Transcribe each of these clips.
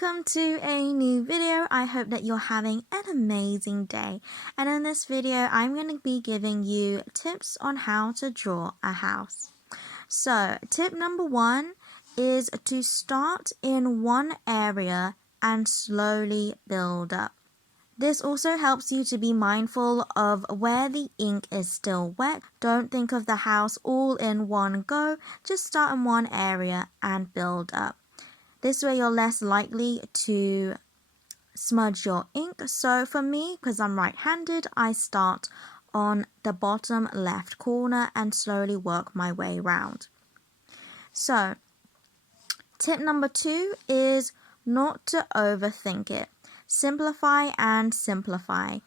welcome to a new video. I hope that you're having an amazing day. And in this video, I'm going to be giving you tips on how to draw a house. So, tip number 1 is to start in one area and slowly build up. This also helps you to be mindful of where the ink is still wet. Don't think of the house all in one go. Just start in one area and build up. This way you're less likely to smudge your ink. So for me, because I'm right-handed, I start on the bottom left corner and slowly work my way around. So tip number 2 is not to overthink it. Simplify and simplify.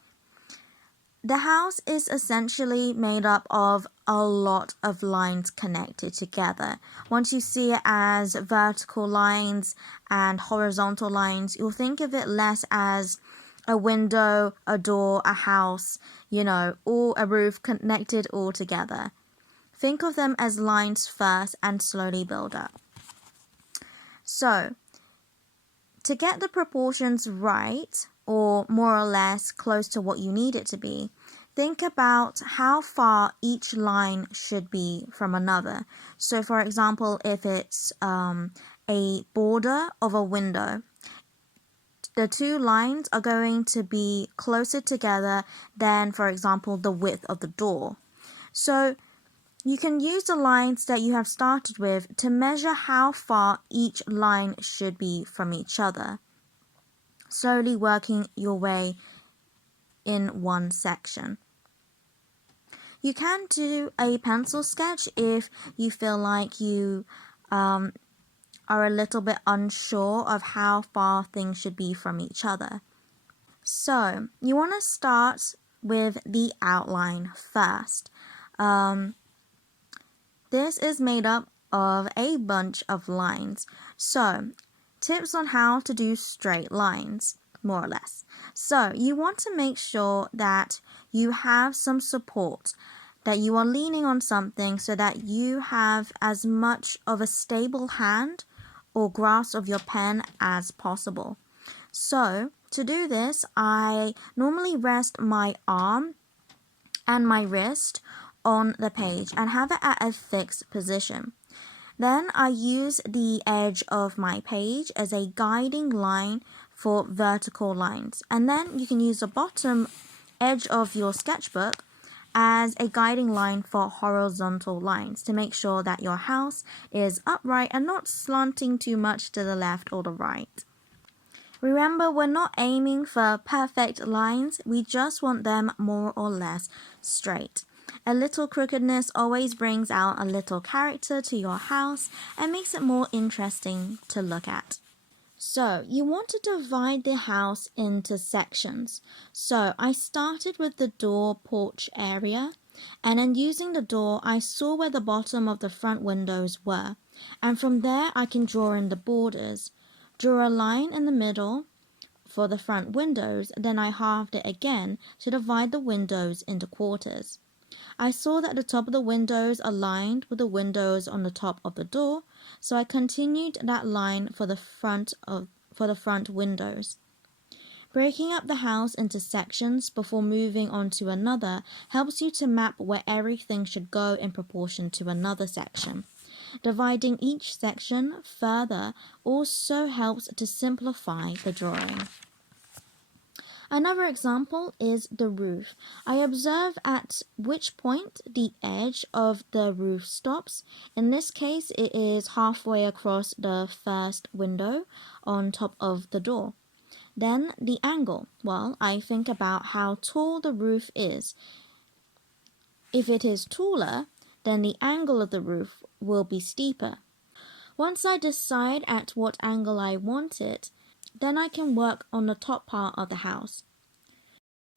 The house is essentially made up of a lot of lines connected together. Once you see it as vertical lines and horizontal lines, you'll think of it less as a window, a door, a house, all a roof connected all together. Think of them as lines first and slowly build up. So, to get the proportions right, or more or less close to what you need it to be, think about how far each line should be from another. So for example, if it's a border of a window, the two lines are going to be closer together than, for example, the width of the door. So you can use the lines that you have started with to measure how far each line should be from each other, slowly working your way in one section. You can do a pencil sketch if you feel like you are a little bit unsure of how far things should be from each other. So you want to start with the outline first. This is made up of a bunch of lines. So, tips on how to do straight lines, more or less. So, you want to make sure that you have some support, that you are leaning on something so that you have as much of a stable hand or grasp of your pen as possible. So, to do this, I normally rest my arm and my wrist on the page and have it at a fixed position. Then I use the edge of my page as a guiding line for vertical lines, and then you can use the bottom edge of your sketchbook as a guiding line for horizontal lines to make sure that your house is upright and not slanting too much to the left or the right. Remember, we're not aiming for perfect lines, we just want them more or less straight. A little crookedness always brings out a little character to your house and makes it more interesting to look at. So, you want to divide the house into sections. So, I started with the door porch area, and in using the door, I saw where the bottom of the front windows were, and from there I can draw in the borders. Draw a line in the middle for the front windows, then I halved it again to divide the windows into quarters. I saw that the top of the windows aligned with the windows on the top of the door, so I continued that line for the front windows. Breaking up the house into sections before moving on to another helps you to map where everything should go in proportion to another section. Dividing each section further also helps to simplify the drawing. Another example is the roof. I observe at which point the edge of the roof stops. In this case, it is halfway across the first window on top of the door. Then the angle. Well, I think about how tall the roof is. If it is taller, then the angle of the roof will be steeper. Once I decide at what angle I want it, then I can work on the top part of the house.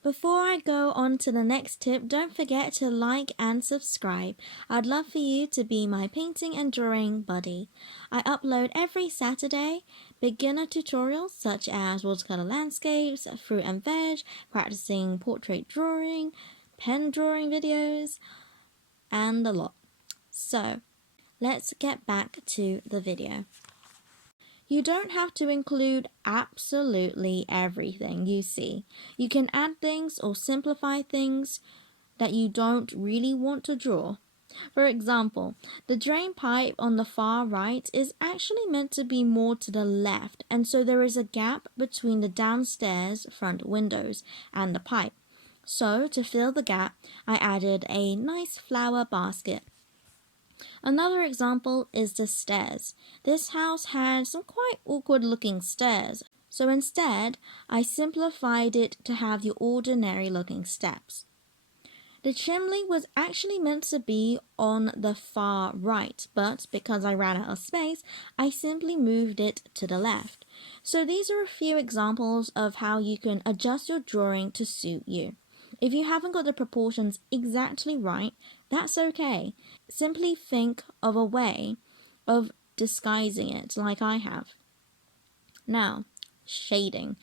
Before I go on to the next tip, don't forget to like and subscribe. I'd love for you to be my painting and drawing buddy. I upload every Saturday beginner tutorials such as watercolor landscapes, fruit and veg, practicing portrait drawing, pen drawing videos, and a lot. So, let's get back to the video. You don't have to include absolutely everything you see. You can add things or simplify things that you don't really want to draw. For example, the drain pipe on the far right is actually meant to be more to the left, and so there is a gap between the downstairs front windows and the pipe. So, to fill the gap, I added a nice flower basket. Another example is the stairs. This house had some quite awkward looking stairs, so instead, I simplified it to have your ordinary looking steps. The chimney was actually meant to be on the far right, but because I ran out of space, I simply moved it to the left. So these are a few examples of how you can adjust your drawing to suit you. If you haven't got the proportions exactly right, that's okay. Simply think of a way of disguising it like I have. Now, shading.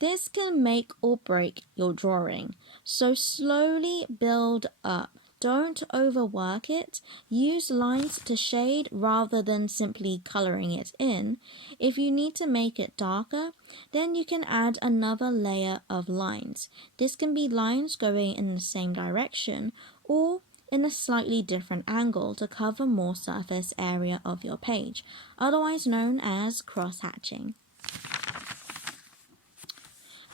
This can make or break your drawing, so slowly build up. Don't overwork it. Use lines to shade rather than simply coloring it in. If you need to make it darker, then you can add another layer of lines. This can be lines going in the same direction or in a slightly different angle to cover more surface area of your page, otherwise known as cross-hatching.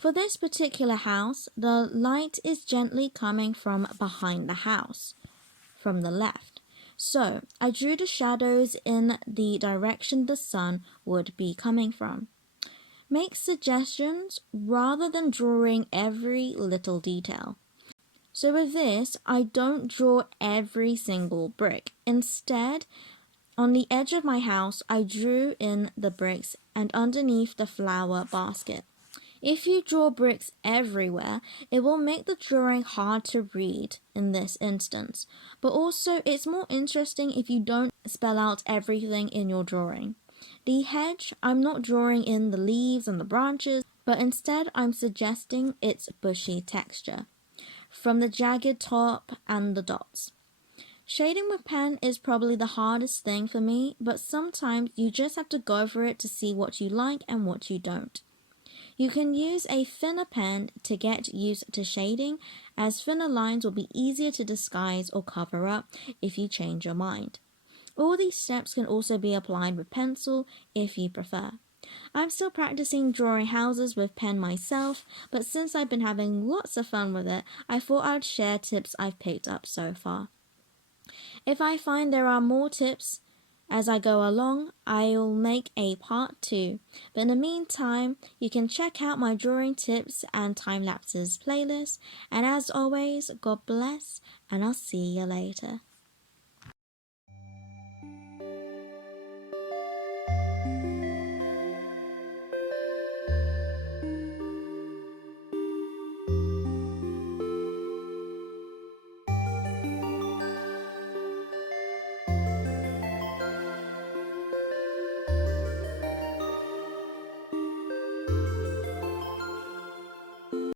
For this particular house, the light is gently coming from behind the house, from the left. So I drew the shadows in the direction the sun would be coming from. Make suggestions rather than drawing every little detail. So with this, I don't draw every single brick. Instead, on the edge of my house, I drew in the bricks and underneath the flower basket. If you draw bricks everywhere, it will make the drawing hard to read in this instance, but also it's more interesting if you don't spell out everything in your drawing. The hedge, I'm not drawing in the leaves and the branches, but instead I'm suggesting its bushy texture, from the jagged top and the dots. Shading with pen is probably the hardest thing for me, but sometimes you just have to go for it to see what you like and what you don't. You can use a thinner pen to get used to shading, as thinner lines will be easier to disguise or cover up if you change your mind. All these steps can also be applied with pencil if you prefer. I'm still practicing drawing houses with pen myself, but since I've been having lots of fun with it, I thought I'd share tips I've picked up so far. If I find there are more tips as I go along, I'll make a part 2. But in the meantime, you can check out my drawing tips and time lapses playlist. And as always, God bless, and I'll see you later.